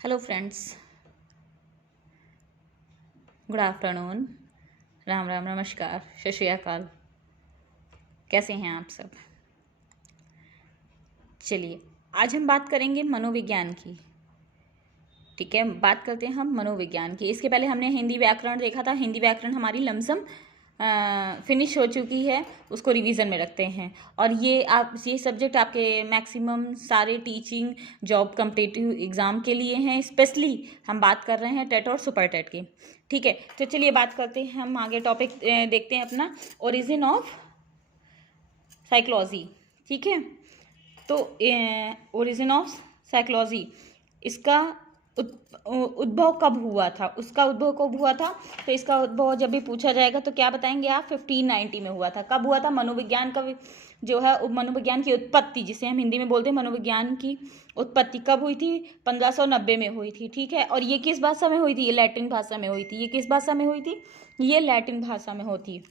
Hello friends, good afternoon, Ram Ram, नमस्कार, सत श्री अकाल। कैसे हैं आप सब? चलिए, आज हम बात करेंगे मनोविज्ञान की। ठीक है, बात करते हैं हम मनोविज्ञान की। इसके पहले हमने हिंदी व्याकरण देखा था। हिंदी व्याकरण हमारी लमसम फिनिश हो चुकी है, उसको रिवीजन में रखते हैं। और ये सब्जेक्ट आपके मैक्सिमम सारे टीचिंग, जॉब, कॉम्पिटिटिव एग्ज़ाम के लिए हैं। स्पेशली हम बात कर रहे हैं टेट और सुपर टेट की। ठीक है, तो चलिए बात करते हैं। हम आगे टॉपिक देखते हैं अपना, ओरिजिन ऑफ साइकोलॉजी। ठीक है, तो ओरिजिन ऑफ साइकोलॉजी, इसका उद्भव कब हुआ था? उसका उद्भव कब हुआ था? तो इसका उद्भव जब भी पूछा जाएगा तो क्या बताएंगे आप? 1590 में हुआ था। कब हुआ था? मनोविज्ञान का जो है मनोविज्ञान की उत्पत्ति, जिसे हम हिंदी में बोलते हैं मनोविज्ञान की उत्पत्ति, कब हुई थी? 1590 में हुई थी। ठीक है, और ये किस भाषा में हुई थी? ये लैटिन भाषा में हुई थी। ये किस भाषा में हुई थी? ये लैटिन भाषा में होती।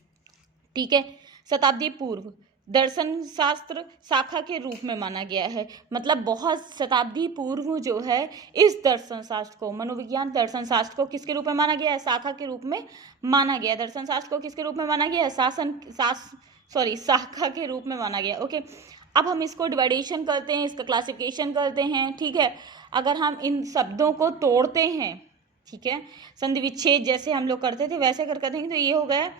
ठीक है, शताब्दी पूर्व दर्शन शास्त्र शाखा के रूप में माना गया है। मतलब बहुत शताब्दी पूर्व जो है इस दर्शन शास्त्र को, मनोविज्ञान दर्शन शास्त्र को किसके रूप में माना गया है? शाखा के रूप में माना गया। दर्शन शास्त्र को किसके रूप में माना गया है? शाखा के रूप में माना गया। ओके, अब हम इसको डिवाइडेशन करते हैं, इसका क्लासिफिकेशन करते हैं। ठीक है, अगर हम इन शब्दों को तोड़ते हैं, ठीक है, संधि विच्छेद जैसे हम लोग करते थे वैसे कर करते हैं, तो ये हो गया,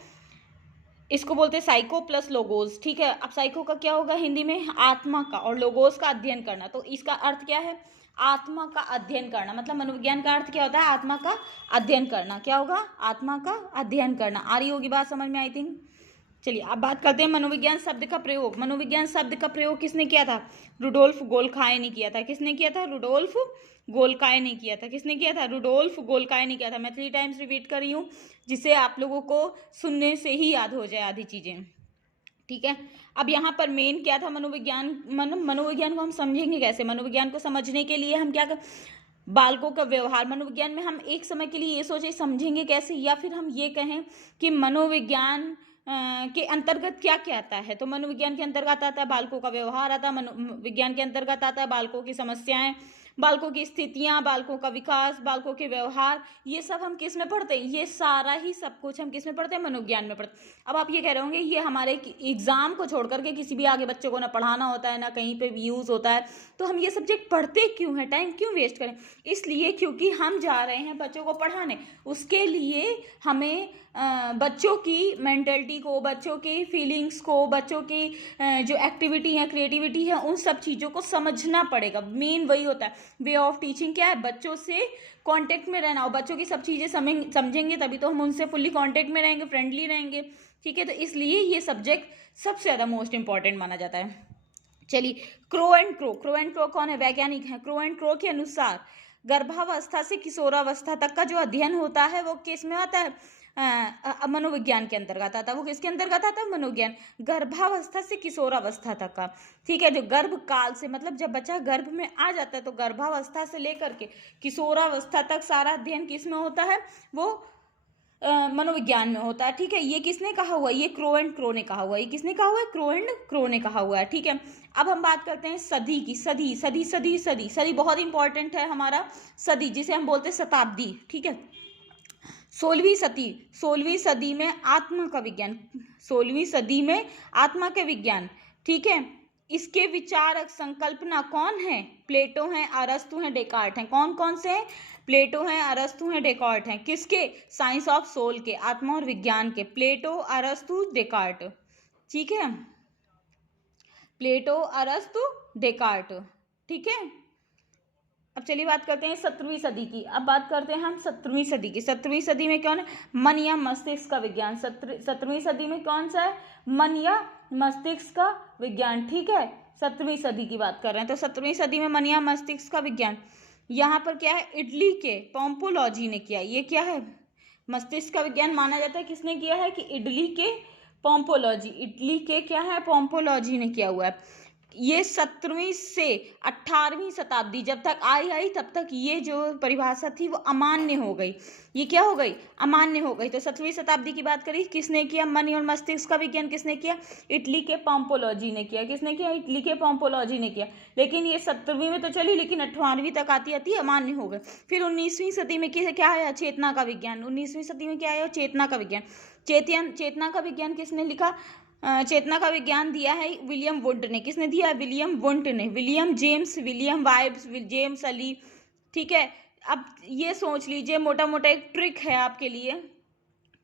इसको बोलते हैं साइको प्लस लोगोस। ठीक है, अब साइको का क्या होगा हिंदी में? आत्मा का, और लोगोस का अध्ययन करना। तो इसका अर्थ क्या है? आत्मा का अध्ययन करना। मतलब मनोविज्ञान का अर्थ क्या होता है? आत्मा का अध्ययन करना। क्या होगा? आत्मा का अध्ययन करना। आ रही होगी बात समझ में, आई थिंक। चलिए अब बात करते हैं मनोविज्ञान शब्द का प्रयोग। मनोविज्ञान शब्द का प्रयोग किसने किया था? रुडोल्फ गोल्काय ने किया था। किसने किया था? रुडोल्फ गोल्काय ने किया था। किसने किया था? रुडोल्फ गोल्काय ने किया था। मैं 3 टाइम्स रिपीट कर रही हूँ, जिसे आप लोगों को सुनने से ही याद हो जाए आधी चीजें। ठीक है, अब यहाँ पर मेन क्या था? मनोविज्ञान मनोविज्ञान को हम समझेंगे कैसे? मनोविज्ञान को समझने के लिए हम क्या बालकों का व्यवहार, मनोविज्ञान में हम एक समय के लिए ये सोचे समझेंगे कैसे, या फिर हम ये कहें कि मनोविज्ञान के अंतर्गत क्या क्या आता है? तो मनोविज्ञान के अंतर्गत आता है बालकों का व्यवहार, आता है मनोविज्ञान के अंतर्गत आता है बालकों की समस्याएं, बालकों की स्थितियां, बालकों का विकास, बालकों के व्यवहार। ये सब हम किस में पढ़ते हैं? ये सारा ही सब कुछ हम किस में पढ़ते हैं? मनोविज्ञान में पढ़ते हैं। अब आप ये कह रहे होंगे ये हमारे एग्जाम को छोड़ करके किसी भी आगे बच्चों को ना पढ़ाना होता है ना कहीं पे भी यूज होता है, तो हम ये सब्जेक्ट पढ़ते क्यों हैं? टाइम क्यों वेस्ट करें? इसलिए क्योंकि हम जा रहे हैं बच्चों को पढ़ाने। उसके लिए हमें बच्चों की मेंटलिटी को, बच्चों की फीलिंग्स को, बच्चों की जो एक्टिविटी है, क्रिएटिविटी है, उन सब चीज़ों को समझना पड़ेगा। मेन वही होता है। वे ऑफ टीचिंग क्या है? बच्चों से कांटेक्ट में रहना, और बच्चों की सब चीज़ें समझेंगे तभी तो हम उनसे फुल्ली कांटेक्ट में रहेंगे, फ्रेंडली रहेंगे। ठीक है, तो इसलिए ये सब्जेक्ट सबसे ज़्यादा मोस्ट इंपॉर्टेंट माना जाता है। चलिए, crow and crow. Crow and crow कौन है? वैज्ञानिक है। क्रो एंड क्रो के अनुसार गर्भावस्था से किशोरावस्था तक का जो अध्ययन होता है वो किस में आता है? मनोविज्ञान के अंतर्गत आता है। वो किसके अंतर्गत आता है? मनोविज्ञान। गर्भावस्था से किशोरावस्था तक का, ठीक है, जो गर्भ काल से, मतलब जब बच्चा गर्भ में आ जाता है तो गर्भावस्था से लेकर के किशोरावस्था तक सारा अध्ययन किस में होता है? वो मनोविज्ञान में होता है। ठीक है, ये किसने कहा हुआ है? ये क्रो एंड क्रो ने कहा हुआ है। ये किसने कहा हुआ है? क्रो एंड क्रो ने कहा हुआ है। ठीक है, अब हम बात करते हैं सदी की। सदी सदी सदी सदी सदी बहुत इंपॉर्टेंट है हमारा। सदी जिसे हम बोलते हैं शताब्दी। ठीक है, 16वीं सदी में आत्मा का विज्ञान। 16वीं सदी में आत्मा के विज्ञान। ठीक है, इसके विचारक संकल्पना कौन है? प्लेटो हैं, अरस्तु हैं, डेकार्ट हैं। कौन कौन से हैं? प्लेटो हैं, अरस्तु हैं, डेकार्ट हैं। किसके? साइंस ऑफ सोल के, आत्मा और विज्ञान के। प्लेटो, अरस्तु, डेकार्ट। ठीक है, प्लेटो, अरस्तु, डेकार्ट। ठीक है, अब चलिए बात करते हैं 17वीं सदी की। अब बात करते हैं हम 17वीं सदी की। 17वीं सदी में कौन है? मन या मस्तिष्क का विज्ञान। 17वीं सदी में कौन सा है? मन या मस्तिष्क का विज्ञान। ठीक है, 17वीं सदी की बात कर रहे हैं, तो 17वीं सदी में मन या मस्तिष्क का विज्ञान। यहाँ पर क्या है? इटली के पोम्पोलॉजी ने किया। ये क्या है? मस्तिष्क का विज्ञान माना जाता है। किसने किया है? कि इटली के पोम्पोलॉजी। इटली के क्या है? पोम्पोलॉजी ने किया हुआ है। ये 17वीं से 18वीं शताब्दी जब तक आई तब तक ये जो परिभाषा थी वो अमान्य हो गई। ये क्या हो गई? अमान्य हो गई। तो 17वीं शताब्दी की बात करी, किसने किया? मन और मस्तिष्क का विज्ञान किसने किया? इटली के पोम्पोलॉजी ने किया। किसने किया? इटली के पोम्पोलॉजी ने किया। लेकिन ये 17वीं में तो चली, लेकिन 18वीं तक आती आती अमान्य हो गए। फिर 19वीं सदी में क्या आया? चेतना का विज्ञान। 19वीं सदी में क्या आया? चेतना का विज्ञान। चेतना का विज्ञान किसने लिखा? चेतना का विज्ञान दिया है विलियम वुंट ने। किसने दिया? विलियम वुंट ने। William James, William vibes, James Ali. ठीक है, अब ये सोच लीजिए, मोटा मोटा एक ट्रिक है आपके लिए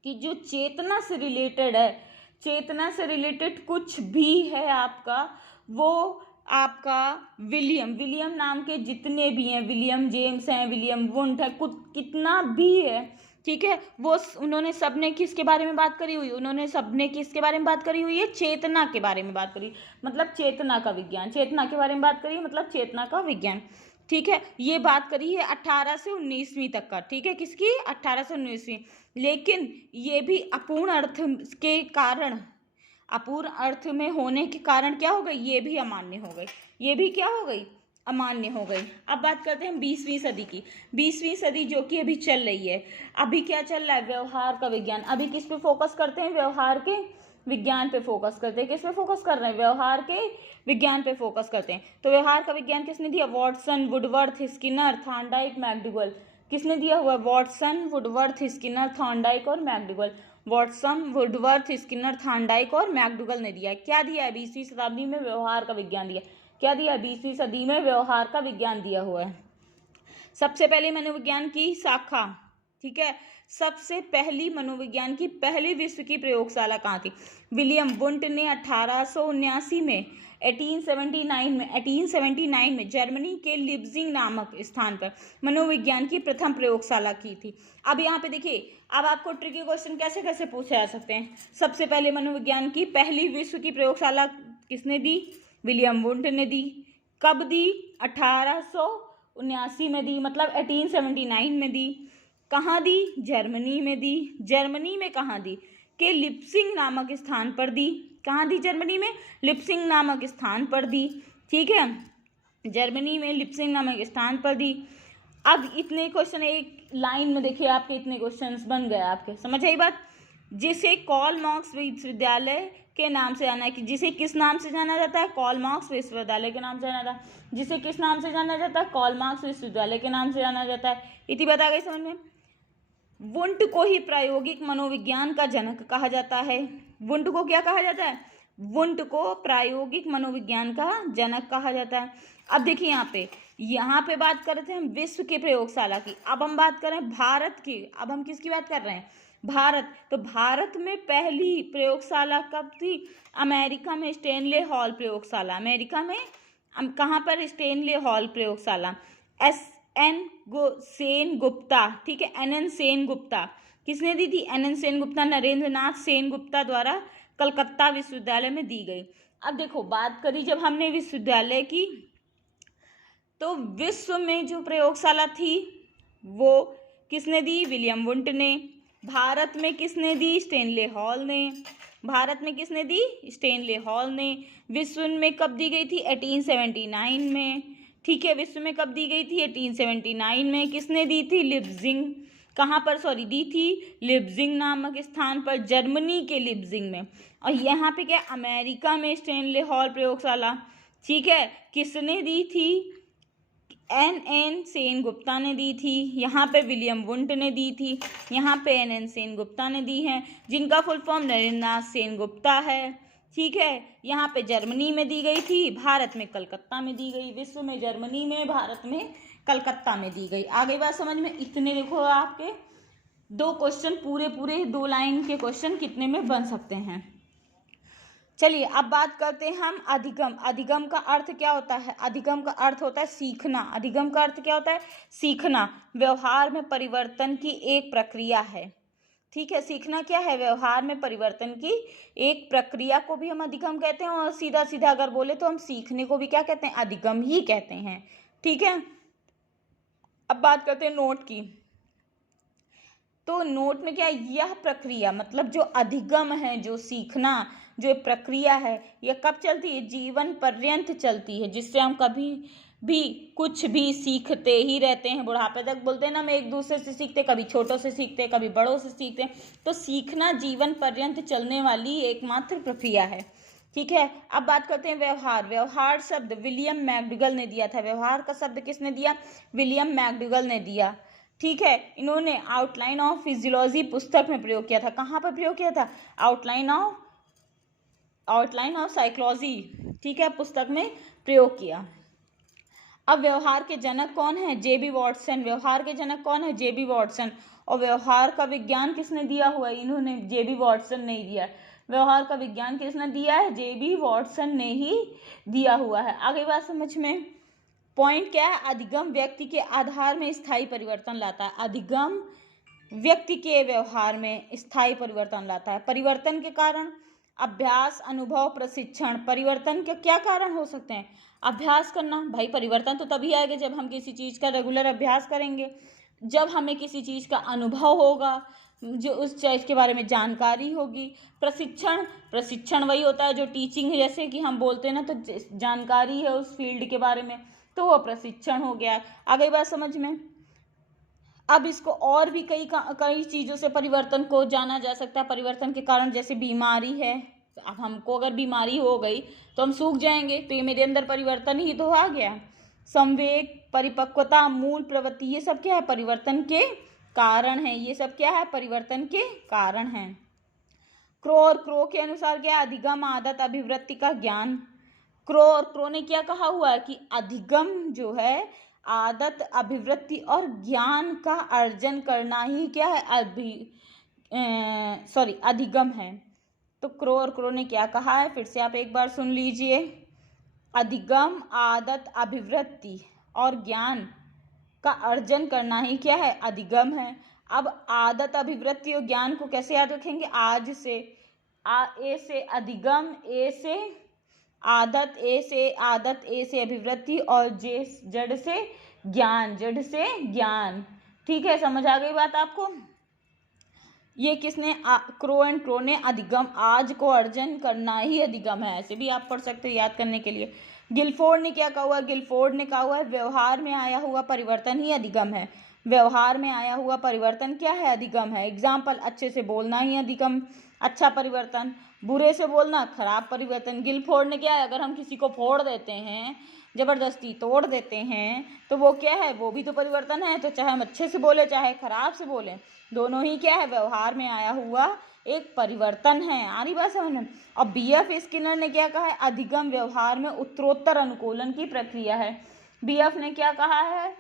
कि जो चेतना से रिलेटेड है, चेतना से रिलेटेड कुछ भी है आपका, वो आपका विलियम नाम के जितने भी हैं, विलियम जेम्स हैं, विलियम वुंट है, कुछ कितना भी है, ठीक है, वो उन्होंने सबने किसके बारे में बात करी हुई? उन्होंने सबने किसके बारे में बात करी हुई है? चेतना के बारे में बात करी, मतलब चेतना का विज्ञान। चेतना के बारे में बात करी मतलब चेतना का विज्ञान। ठीक है, ये बात करी है 18 से 19वीं तक का। ठीक है, किसकी? 18 से 19वीं। लेकिन ये भी अपूर्ण अर्थ के कारण, अपूर्ण अर्थ में होने के कारण क्या हो गई? ये भी अमान्य हो गई। ये भी क्या हो गई? अमान्य हो गई। अब बात करते हैं 20वीं सदी की। 20वीं सदी जो कि अभी चल रही है। अभी क्या चल रहा है? व्यवहार का विज्ञान। अभी किस पे फोकस करते हैं? व्यवहार के विज्ञान पे फोकस करते हैं। किस पे फोकस कर रहे हैं? व्यवहार के विज्ञान पे फोकस करते हैं। तो व्यवहार का विज्ञान किसने दिया? Watson, Woodworth, Skinner, Thorndike, McDougall. किसने दिया हुआ? वॉटसन, वुडवर्थ, स्किनर, थॉर्नडाइक और McDougall. Watson, Woodworth, Skinner, Thorndike और मैकडूगल ने दिया। क्या दिया है? 20वीं शताब्दी में व्यवहार का विज्ञान दिया। क्या दिया? 20वीं सदी में व्यवहार का विज्ञान दिया हुआ है। सबसे पहले मनोविज्ञान की शाखा, ठीक है, सबसे पहली मनोविज्ञान की पहली विश्व की प्रयोगशाला कहाँ थी? विलियम वुंट ने 1879 में 1879 में जर्मनी के लिप्जिंग नामक स्थान पर मनोविज्ञान की प्रथम प्रयोगशाला की थी। अब यहाँ पे देखिए, अब आपको ट्रिकी क्वेश्चन कैसे कैसे पूछे जा सकते हैं। सबसे पहले मनोविज्ञान की पहली विश्व की प्रयोगशाला किसने दी? विलियम वुंट ने दी। कब दी? 1879 में दी, मतलब 1879 में दी। कहाँ दी? जर्मनी में दी। जर्मनी में कहाँ दी? के लिप्सिंग नामक स्थान पर दी। कहाँ दी? जर्मनी में लिप्सिंग नामक स्थान पर दी। ठीक है, जर्मनी में लिप्सिंग नामक स्थान पर दी। अब इतने क्वेश्चन एक लाइन में देखिए, आपके इतने क्वेश्चंस बन गए आपके, समझ आई बात? जिसे कार्ल मार्क्स विश्वविद्यालय के नाम से जाना है, कि जिसे किस नाम से जाना जाता है? कार्ल मार्क्स विश्वविद्यालय के नाम से जाना जाता है। जिसे किस नाम से जाना जाता है? कार्ल मार्क्स विश्वविद्यालय के नाम से जाना जाता है। इतनी बात आ गई समझ में? वुंट को ही प्रायोगिक मनोविज्ञान का जनक कहा जाता है। वुंट को क्या कहा जाता है? वुंट को प्रायोगिक मनोविज्ञान का जनक कहा जाता है। अब देखिए यहाँ पे बात कर रहे थे हम विश्व की प्रयोगशाला की, अब हम बात कर रहे हैं भारत की। अब हम किसकी बात कर रहे हैं? भारत। तो भारत में पहली प्रयोगशाला कब थी? अमेरिका में स्टेनले हॉल प्रयोगशाला। अमेरिका में कहाँ पर? स्टेनले हॉल प्रयोगशाला। एन सेन गुप्ता, ठीक है, NN सेन गुप्ता किसने दी थी? NN सेन गुप्ता, नरेंद्रनाथ सेन गुप्ता द्वारा कलकत्ता विश्वविद्यालय में दी गई। अब देखो, बात करी जब हमने विश्वविद्यालय की, तो विश्व में जो प्रयोगशाला थी वो किसने दी? विलियम वुंट ने। भारत में किसने दी? स्टेनले हॉल ने। भारत में किसने दी? स्टेनले हॉल ने। विश्व में कब दी गई थी? 1879 में। ठीक है, विश्व में कब दी गई थी? 1879 में। किसने दी थी? लिप्जिंग। कहाँ पर? सॉरी, दी थी लिप्जिंग नामक स्थान पर, जर्मनी के लिप्जिंग में। और यहाँ पे क्या? अमेरिका में स्टेनले हॉल प्रयोगशाला। ठीक है, किसने दी थी? NN सेन गुप्ता ने दी थी। यहाँ पे विलियम वुंट ने दी थी। यहाँ पे NN सेन गुप्ता ने दी है, जिनका फुल फॉर्म नरेंद्रनाथ सेन गुप्ता है। ठीक है, यहाँ पे जर्मनी में दी गई थी, भारत में कलकत्ता में दी गई। विश्व में जर्मनी में, भारत में कलकत्ता में दी गई। आ गई बात समझ में? इतने देखो आपके दो क्वेश्चन, पूरे 2 लाइन के क्वेश्चन कितने में बन सकते हैं। चलिए अब बात करते हैं हम अधिगम। अधिगम का अर्थ क्या होता है? अधिगम का अर्थ होता है सीखना। अधिगम का अर्थ क्या होता है? सीखना। व्यवहार में परिवर्तन की एक प्रक्रिया है। ठीक है, सीखना क्या है? व्यवहार में परिवर्तन की एक प्रक्रिया को भी हम अधिगम कहते हैं, और सीधा सीधा अगर बोले तो हम सीखने को भी क्या कहते हैं? अधिगम ही कहते हैं। ठीक है, अब बात करते हैं नोट की। तो नोट में क्या, यह प्रक्रिया मतलब जो अधिगम है, जो सीखना, जो ये प्रक्रिया है ये कब चलती है? जीवन पर्यंत चलती है, जिससे हम कभी भी कुछ भी सीखते ही रहते हैं। बुढ़ापे तक बोलते हैं ना, हम एक दूसरे से सीखते, कभी छोटों से सीखते, कभी बड़ों से सीखते। तो सीखना जीवन पर्यंत चलने वाली एकमात्र प्रक्रिया है। ठीक है, अब बात करते हैं व्यवहार। व्यवहार शब्द विलियम मैकडूगल ने दिया था। व्यवहार का शब्द किसने दिया? विलियम मैकडूगल ने दिया। ठीक है, इन्होंने आउटलाइन ऑफ फिजियोलॉजी पुस्तक में प्रयोग किया था। कहाँ पर प्रयोग किया था? आउटलाइन ऑफ साइकोलॉजी, ठीक है, पुस्तक में प्रयोग किया। अब व्यवहार के जनक कौन है? जेबी वॉटसन। व्यवहार के जनक कौन है? जेबी वॉटसन। और व्यवहार का विज्ञान किसने दिया हुआ है? इन्होंने, जेबी वॉटसन ने ही दिया। व्यवहार का विज्ञान किसने दिया है? जेबी वॉटसन ने ही दिया हुआ है। आगे बात समझ में। पॉइंट क्या है? अधिगम व्यक्ति के आधार में स्थायी परिवर्तन लाता है। अधिगम व्यक्ति के व्यवहार में स्थायी परिवर्तन लाता है। परिवर्तन के कारण अभ्यास, अनुभव, प्रशिक्षण। परिवर्तन के क्या कारण हो सकते हैं? अभ्यास करना। भाई परिवर्तन तो तभी आएगा जब हम किसी चीज़ का रेगुलर अभ्यास करेंगे, जब हमें किसी चीज़ का अनुभव होगा, जो उस चीज़ के बारे में जानकारी होगी। प्रशिक्षण वही होता है जो टीचिंग है, जैसे कि हम बोलते हैं ना, तो जानकारी है उस फील्ड के बारे में, तो वो प्रशिक्षण हो गया। आगे बात समझ में। अब इसको और भी कई चीज़ों से परिवर्तन को जाना जा सकता है। परिवर्तन के कारण जैसे बीमारी है, अब हमको अगर बीमारी हो गई तो हम सूख जाएंगे, तो ये मेरे अंदर परिवर्तन ही तो आ गया। संवेग, परिपक्वता, मूल प्रवृत्ति, ये सब क्या है? परिवर्तन के कारण है। ये सब क्या है? परिवर्तन के कारण है। क्रो के अनुसार क्या है? अधिगम, आदत, अभिवृत्ति का ज्ञान। क्रो ने क्या कहा हुआ है कि अधिगम जो है आदत, अभिवृत्ति और ज्ञान का अर्जन करना ही क्या है? अधिगम है। तो क्रो ने क्या कहा है? फिर से आप एक बार सुन लीजिए। अधिगम, आदत, अभिवृत्ति और ज्ञान का अर्जन करना ही क्या है? अधिगम है। अब आदत, अभिवृत्ति और ज्ञान को कैसे याद रखेंगे? आज से ए से अधिगम, ए से आदत, ए से अभिवृत्ति और जड़ से ज्ञान। ठीक है, समझ आ गई बात आपको? ये किसने? क्रो ने अधिगम, आज को अर्जन करना ही अधिगम है। ऐसे भी आप पढ़ सकते हो याद करने के लिए। गिलफोर्ड ने क्या कहा हुआ है? गिलफोर्ड ने कहा हुआ है व्यवहार में आया हुआ परिवर्तन ही अधिगम है। व्यवहार में आया हुआ परिवर्तन क्या है? अधिगम है। एग्जाम्पल, अच्छे से बोलना ही अधिगम, अच्छा परिवर्तन। बुरे से बोलना, खराब परिवर्तन। गिलफोर्ड ने क्या है? अगर हम किसी को फोड़ देते हैं, जबरदस्ती तोड़ देते हैं, तो वो क्या है? वो भी तो परिवर्तन है। तो चाहे हम अच्छे से बोले चाहे खराब से बोले, दोनों ही क्या है? व्यवहार में आया हुआ एक परिवर्तन है। आ रही बात समझ में? और बीएफ स्किनर ने क्या कहा है? अधिगम व्यवहार में उत्तरोत्तर अनुकूलन की प्रक्रिया है। बीएफ ने क्या कहा है?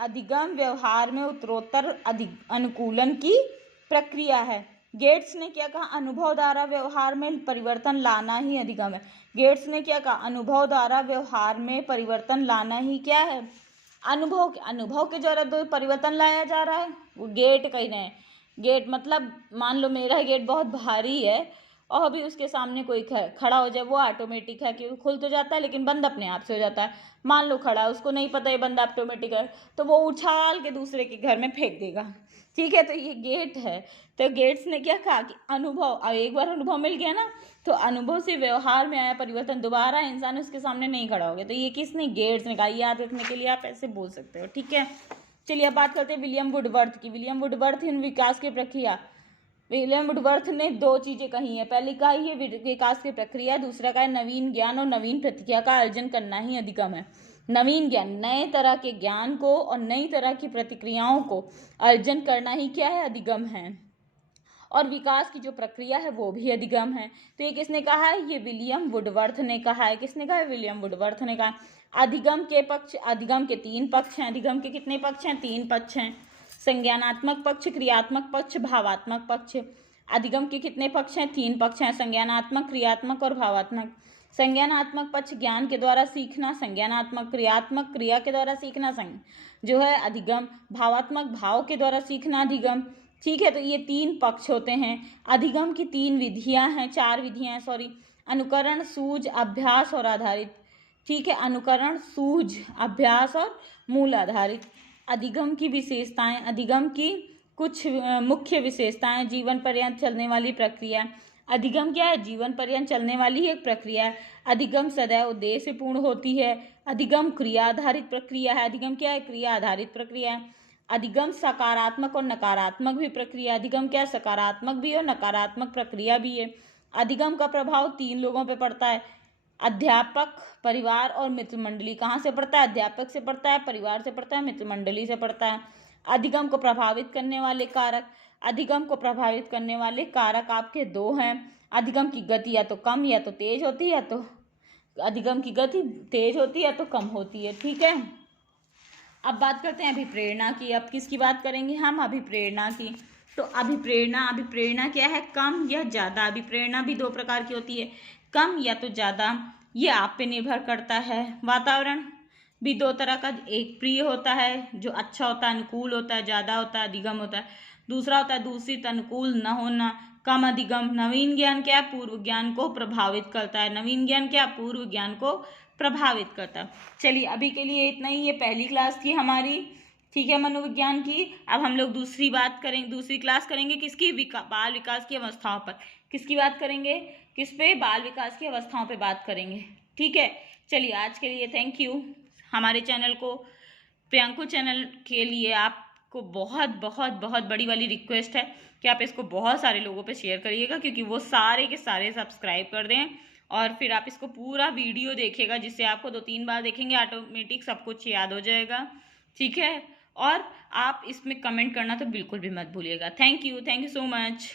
अधिगम व्यवहार में उत्तरोत्तर अनुकूलन की प्रक्रिया है। गेट्स ने क्या कहा? अनुभव द्वारा व्यवहार में परिवर्तन लाना ही अधिगम है। गेट्स ने क्या कहा? अनुभव द्वारा व्यवहार में परिवर्तन लाना ही क्या है? अनुभव के द्वारा जो परिवर्तन लाया जा रहा है वो गेट कह रहे हैं। गेट मतलब मान लो मेरा गेट बहुत भारी है और अभी उसके सामने कोई खड़ा हो जाए, वो ऑटोमेटिक है कि खुल तो जाता है लेकिन बंद अपने आप से हो जाता है। मान लो खड़ा है, उसको नहीं पता ये बंद ऑटोमेटिक है, तो वो उछाल के दूसरे के घर में फेंक देगा। ठीक है, तो ये गेट है। तो गेट्स ने क्या कहा कि अनुभव, अब एक बार अनुभव मिल गया ना, तो अनुभव से व्यवहार में आया परिवर्तन, दोबारा इंसान उसके सामने नहीं खड़ा हो गया। तो ये किसने? गेट्स ने कहा। याद रखने के लिए आप ऐसे बोल सकते हो। ठीक है, चलिए अब बात करते हैं विलियम वुडवर्थ की। विलियम वुडवर्थ इन विकास की प्रक्रिया। विलियम वुडवर्थ ने दो चीजें कही हैं। पहली कही है विकास की प्रक्रिया, दूसरा का है नवीन ज्ञान और नवीन प्रतिक्रिया का अर्जन करना ही अधिगम है। नवीन ज्ञान, नए तरह के ज्ञान को और नई तरह की प्रतिक्रियाओं को अर्जन करना ही क्या है? अधिगम है। और विकास की जो प्रक्रिया है वो भी अधिगम है। तो ये किसने कहा है? ये विलियम वुडवर्थ ने कहा है। किसने कहा है? विलियम वुडवर्थ ने कहा। अधिगम के पक्ष, अधिगम के 3 पक्ष हैं। अधिगम के कितने पक्ष हैं? 3 पक्ष हैं। संज्ञानात्मक पक्ष, क्रियात्मक पक्ष, भावात्मक पक्ष। अधिगम के कितने पक्ष हैं? 3 पक्ष हैं, संज्ञानात्मक, क्रियात्मक और भावात्मक। संज्ञानात्मक पक्ष ज्ञान के द्वारा सीखना, संज्ञानात्मक क्रियात्मक क्रिया के द्वारा सीखना जो है अधिगम, भावात्मक भाव के द्वारा सीखना अधिगम। ठीक है, तो ये 3 पक्ष होते हैं। अधिगम की 3 विधियां हैं, 4 विधियां हैं सॉरी। अनुकरण, सूझ, अभ्यास और आधारित। ठीक है, अनुकरण, सूझ, अभ्यास और मूल आधारित। अधिगम की विशेषताएं, अधिगम की कुछ मुख्य विशेषताएं, जीवन पर्यंत चलने वाली प्रक्रिया, अधिगम क्या है? जीवन पर्यंत चलने वाली एक प्रक्रिया है। अधिगम सदैव उद्देश्य से पूर्ण होती है। अधिगम क्रिया आधारित प्रक्रिया है। अधिगम क्या है? क्रिया आधारित प्रक्रिया है। अधिगम सकारात्मक और नकारात्मक भी प्रक्रिया। अधिगम क्या है? सकारात्मक भी और नकारात्मक प्रक्रिया भी है। अधिगम का प्रभाव 3 लोगों पे पड़ता है, अध्यापक, परिवार और मित्र मंडली। कहाँ से पड़ता है? अध्यापक से पड़ता है, परिवार से पड़ता है, मित्र मंडली से पड़ता है। अधिगम को प्रभावित करने वाले कारक, अधिगम को प्रभावित करने वाले कारक आपके 2 हैं। अधिगम की गति या तो कम या तो तेज होती है, या तो अधिगम की गति तेज होती है या तो कम होती है। ठीक है, अब बात करते हैं अभिप्रेरणा की। अब किसकी बात करेंगे हम? अभिप्रेरणा की। तो अभिप्रेरणा क्या है? कम या ज़्यादा। अभिप्रेरणा भी 2 प्रकार की होती है, कम या तो ज़्यादा। ये आप पे निर्भर करता है। वातावरण भी 2 तरह का, एक प्रिय होता है जो अच्छा होता है, अनुकूल होता है, ज़्यादा होता है, अधिगम होता है। दूसरा होता है दूषित, अनुकूल न होना, कम, अधिगम। नवीन ज्ञान क्या? पूर्व ज्ञान को प्रभावित करता है। नवीन ज्ञान क्या? पूर्व ज्ञान को प्रभावित करता है। चलिए अभी के लिए इतना ही। ये पहली क्लास थी हमारी, ठीक है, मनोविज्ञान की। अब हम लोग दूसरी क्लास करेंगे किसकी? बाल विकास की अवस्थाओं पर। किसकी बात करेंगे? किस पे? बाल विकास की अवस्थाओं पे बात करेंगे। ठीक है, चलिए आज के लिए थैंक यू। हमारे चैनल को, प्रियंको चैनल के लिए आपको बहुत बहुत बहुत बड़ी वाली रिक्वेस्ट है कि आप इसको बहुत सारे लोगों पे शेयर करिएगा, क्योंकि वो सारे के सारे सब्सक्राइब कर दें। और फिर आप इसको पूरा वीडियो देखिएगा, जिससे आपको 2-3 बार देखेंगे ऑटोमेटिक सब कुछ याद हो जाएगा। ठीक है, और आप इसमें कमेंट करना तो बिल्कुल भी मत भूलिएगा। Thank you so much.